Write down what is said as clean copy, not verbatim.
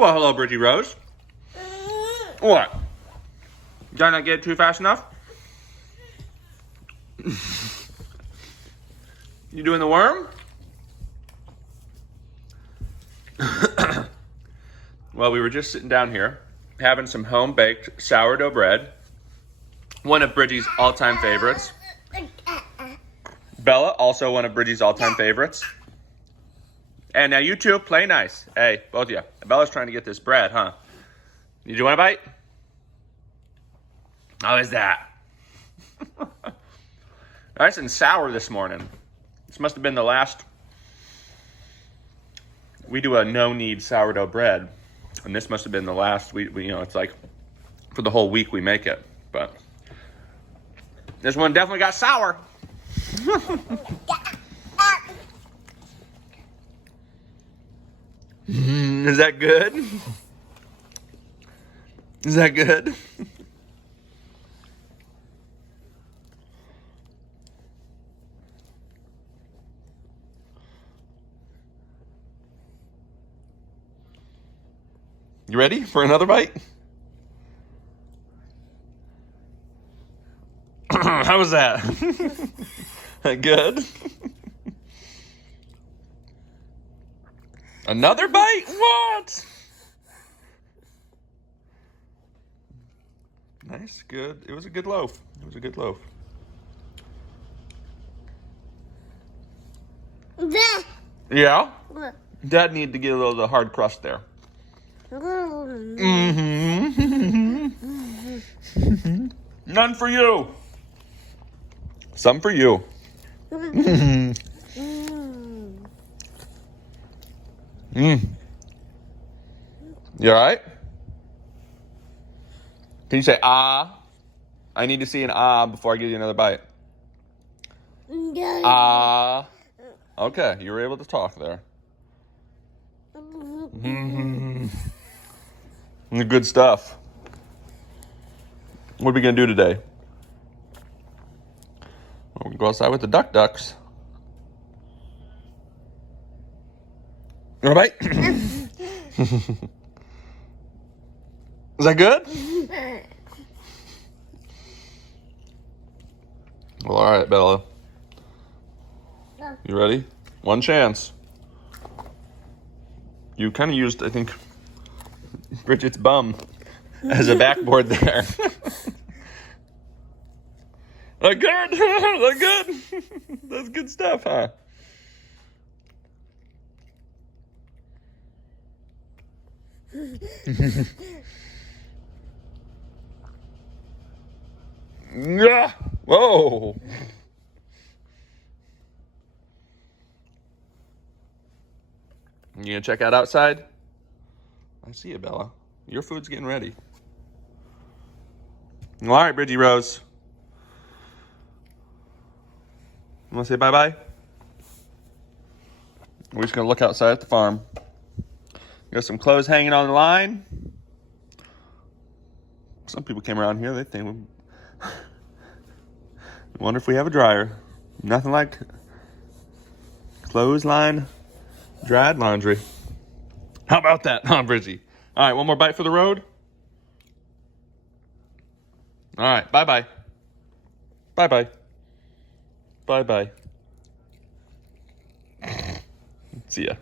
Well, hello, Bridgie Rose. What? Did I not get it too fast enough? You doing the worm? Well, we were just sitting down here having some home-baked sourdough bread. One of Bridgie's all-time favorites. Bella, also one of Bridgie's all-time favorites. And now you two, play nice. Hey, both of you. Bella's trying to get this bread, huh? Did you want a bite? How is that? Nice and sour this morning. This must have been the last. We do a no-knead sourdough bread, and this must have been the last. We it's like for the whole week we make it, but this one definitely got sour. Is that good? Is that good? You ready for another bite? How was that? Good? Another bite? What? Nice, good. It was a good loaf. It was a good loaf. Yeah? Dad needed to get a little of the hard crust there. None for you. Some for you. You all right? Can you say ah? I need to see an ah before I give you another bite. Ah. Okay, you were able to talk there. Good stuff. What are we going to do today? Well, we can go outside with the ducks. You want a bite? Is that good? Well, all right, Bella. You ready? One chance. You kind of used, I think, Bridgette's bum as a backboard there. Look good. Look good. That's good stuff, huh? Yeah. Whoa. You gonna check out outside? I see you, Bella. Your food's getting ready. All right, Bridgie Rose. You want to say bye-bye? We're just going to look outside at the farm. Got some clothes hanging on the line. Some people came around here. They think, I wonder if we have a dryer. Nothing like clothesline dried laundry. How about that, huh, Bridgie? All right, one more bite for the road. All right, bye-bye. Bye-bye. Bye-bye. See ya.